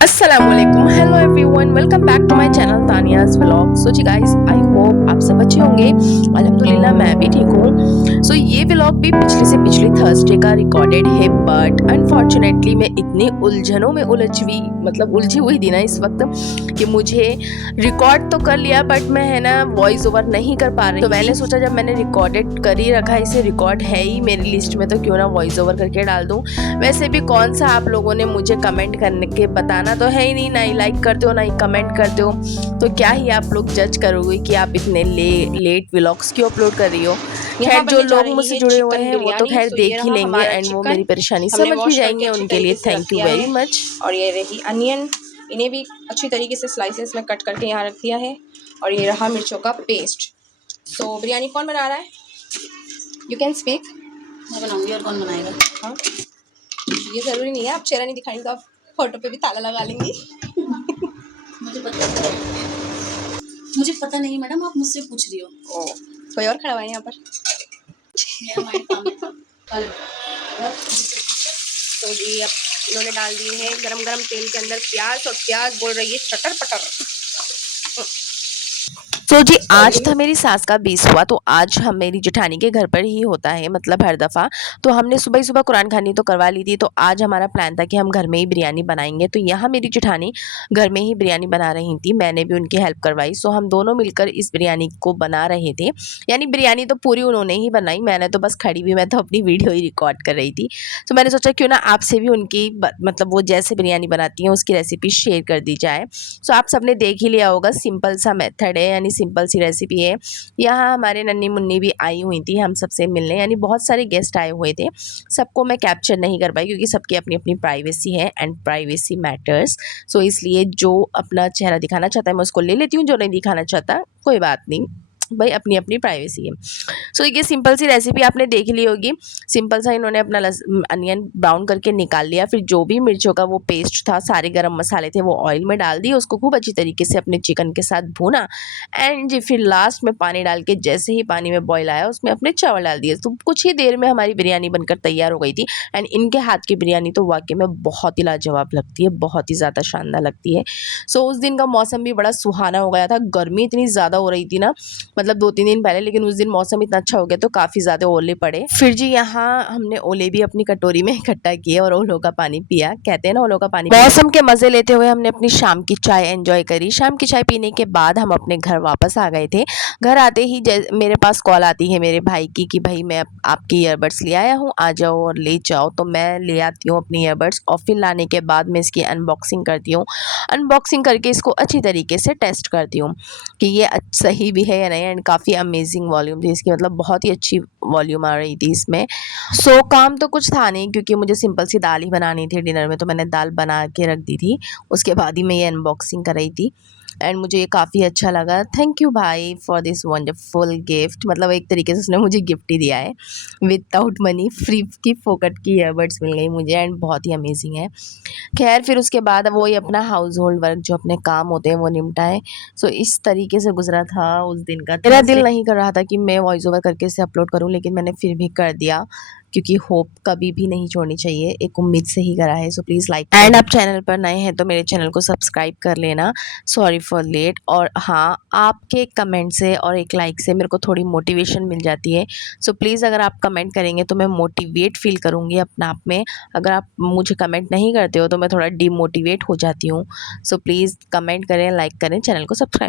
अस्सलामुअलैकुम, hello everyone, welcome back to my channel Tania's vlog. So जी guys, I hope आप सब अच्छे होंगे। अल्हम्दुलिल्लाह मैं भी ठीक हूँ। सो ये व्लॉग भी पिछले से पिछले थर्सडे का रिकॉर्डेड है, बट अनफॉर्चुनेटली मैं इतनी उलझनों में उलझी हुई थी ना इस वक्त कि मुझे रिकॉर्ड तो कर लिया बट मैं है ना वॉइस ओवर नहीं कर पा रही। तो मैंने सोचा जब मैंने रिकॉर्डेड कर ही रखा है, इसे रिकॉर्ड है ही मेरी लिस्ट में, तो क्यों ना वॉइस ओवर करके डाल दूँ। वैसे भी कौन सा आप लोगों ने मुझे कमेंट करने के बताना तो है ही नहीं, ना ही लाइक करते हो ना ही कमेंट करते हो, तो क्या ही आप लोग जज करोगे कि आप इतने लेट व्लॉग्स क्यों अपलोड कर रही हो। खैर जो लोग मुझसे जुड़े हुए हैं वो तो खैर देख ही लेंगे एंड वो मेरी परेशानी समझ भी जाएंगे, उनके लिए थैंक यू वेरी मच। और ये रही अनियन, इन्हें भी अच्छी तरीके से स्लाइसेस में कट करके यहाँ रख दिया है। और ये रहा मिर्चों का पेस्ट। सो बिरयानी कौन बना रहा है? You can speak. मैं बनाऊंगी और कौन बनाएगा? हाँ, ये ज़रूरी नहीं है, आप चेहरा नहीं दिखाएंगे तो आप फोटो पे भी ताला लगा लेंगी। मुझे पता नहीं मैडम, आप मुझसे पूछ रही हो। कोई और खड़ा हुआ है यहाँ पर? मेरा माइंड काम है। तो जी अब इन्होंने डाल दिए हैं गरम गरम तेल के अंदर प्याज, और प्याज बोल रही है चटर पटर। तो जी आज था मेरी सास का 20वां, तो आज हम मेरी जेठानी के घर पर ही होता है, मतलब हर दफ़ा। तो हमने सुबह ही सुबह कुरान खानी तो करवा ली थी, तो आज हमारा प्लान था कि हम घर में ही बिरयानी बनाएंगे। तो यहाँ मेरी जेठानी घर में ही बिरयानी बना रही थी, मैंने भी उनकी हेल्प करवाई। सो हम दोनों मिलकर इस बिरयानी को बना रहे थे। यानी बिरयानी तो पूरी उन्होंने ही बनाई, मैंने तो बस खड़ी भी, मैं तो अपनी वीडियो ही रिकॉर्ड कर रही थी। तो मैंने सोचा क्यों ना आपसे भी उनकी मतलब वो जैसे बिरयानी बनाती हैं उसकी रेसिपी शेयर कर दी जाए। सो आप सबने देख ही लिया होगा, सिंपल सा मेथड है, यानी सिंपल सी रेसिपी है। यहाँ हमारे नन्नी मुन्नी भी आई हुई थी हम सबसे मिलने, यानी बहुत सारे गेस्ट आए हुए थे। सबको मैं कैप्चर नहीं कर पाई क्योंकि सबकी अपनी अपनी प्राइवेसी है एंड प्राइवेसी मैटर्स। सो इसलिए जो अपना चेहरा दिखाना चाहता है मैं उसको ले लेती हूँ, जो नहीं दिखाना चाहता कोई बात नहीं भाई, अपनी अपनी प्राइवेसी है। सो ये सिंपल सी रेसिपी आपने देख ली होगी। सिंपल सा इन्होंने अपना अनियन ब्राउन करके निकाल लिया, फिर जो भी मिर्चों का वो पेस्ट था, सारे गरम मसाले थे, वो ऑयल में डाल दिए, उसको खूब अच्छी तरीके से अपने चिकन के साथ भूना एंड जी फिर लास्ट में पानी डाल के जैसे ही पानी में बॉयल आया उसमें अपने चावल डाल दिए। तो कुछ ही देर में हमारी बिरयानी बनकर तैयार हो गई थी। एंड इनके हाथ की बिरयानी तो वाकई में बहुत ही लाजवाब लगती है, बहुत ही ज़्यादा शानदार लगती है। सो उस दिन का मौसम भी बड़ा सुहाना हो गया था, गर्मी इतनी ज़्यादा हो रही थी ना, मतलब 2-3 दिन पहले, लेकिन उस दिन मौसम इतना अच्छा हो गया तो काफ़ी ज़्यादा ओले पड़े। फिर जी यहाँ हमने ओले भी अपनी कटोरी में इकट्ठा किए और ओलों का पानी पिया, कहते हैं ना ओलों का पानी। मौसम के मज़े लेते हुए हमने अपनी शाम की चाय एंजॉय करी। शाम की चाय पीने के बाद हम अपने घर वापस आ गए थे। घर आते ही मेरे पास कॉल आती है मेरे भाई की कि भाई मैं आपकी ईयरबड्स ले आया हूँ, आ जाओ और ले जाओ। तो मैं ले आती हूँ अपनी ईयरबड्स और फिर लाने के बाद मैं इसकी अनबॉक्सिंग करती हूँ। अनबॉक्सिंग करके इसको अच्छी तरीके से टेस्ट करती हूँ कि ये सही भी है या नहीं। एंड काफ़ी अमेजिंग वॉल्यूम थी इसकी, मतलब बहुत ही अच्छी वॉल्यूम आ रही थी इसमें। सो काम तो कुछ था नहीं क्योंकि मुझे सिंपल सी दाल ही बनानी थी डिनर में, तो मैंने दाल बना के रख दी थी। उसके बाद ही मैं ये अनबॉक्सिंग कर रही थी एंड मुझे ये काफ़ी अच्छा लगा। थैंक यू भाई फॉर दिस वंडरफुल गिफ्ट, मतलब एक तरीके से उसने मुझे गिफ्ट ही दिया है विदाउट मनी, फ्री की फोकट की ईयरबड्स मिल गई मुझे एंड बहुत ही अमेजिंग है। खैर फिर उसके बाद वो ही अपना हाउस होल्ड वर्क जो अपने काम होते हैं वो निपटाए। सो इस तरीके से गुजरा था उस दिन का। मेरा दिल नहीं कर रहा था कि मैं वॉइस ओवर करके इसे अपलोड करूं, लेकिन मैंने फिर भी कर दिया क्योंकि होप कभी भी नहीं छोड़नी चाहिए, एक उम्मीद से ही करा है। सो प्लीज़ लाइक एंड आप चैनल पर नए हैं तो मेरे चैनल को सब्सक्राइब कर लेना, सॉरी फॉर लेट। और हाँ, आपके कमेंट से और एक लाइक से मेरे को थोड़ी मोटिवेशन मिल जाती है। सो प्लीज़ अगर आप कमेंट करेंगे तो मैं मोटिवेट फील करूँगी अपने आप में। अगर आप मुझे कमेंट नहीं करते हो तो मैं थोड़ा डिमोटिवेट हो जाती हूँ। सो प्लीज़ कमेंट करें, लाइक करें, चैनल को सब्सक्राइब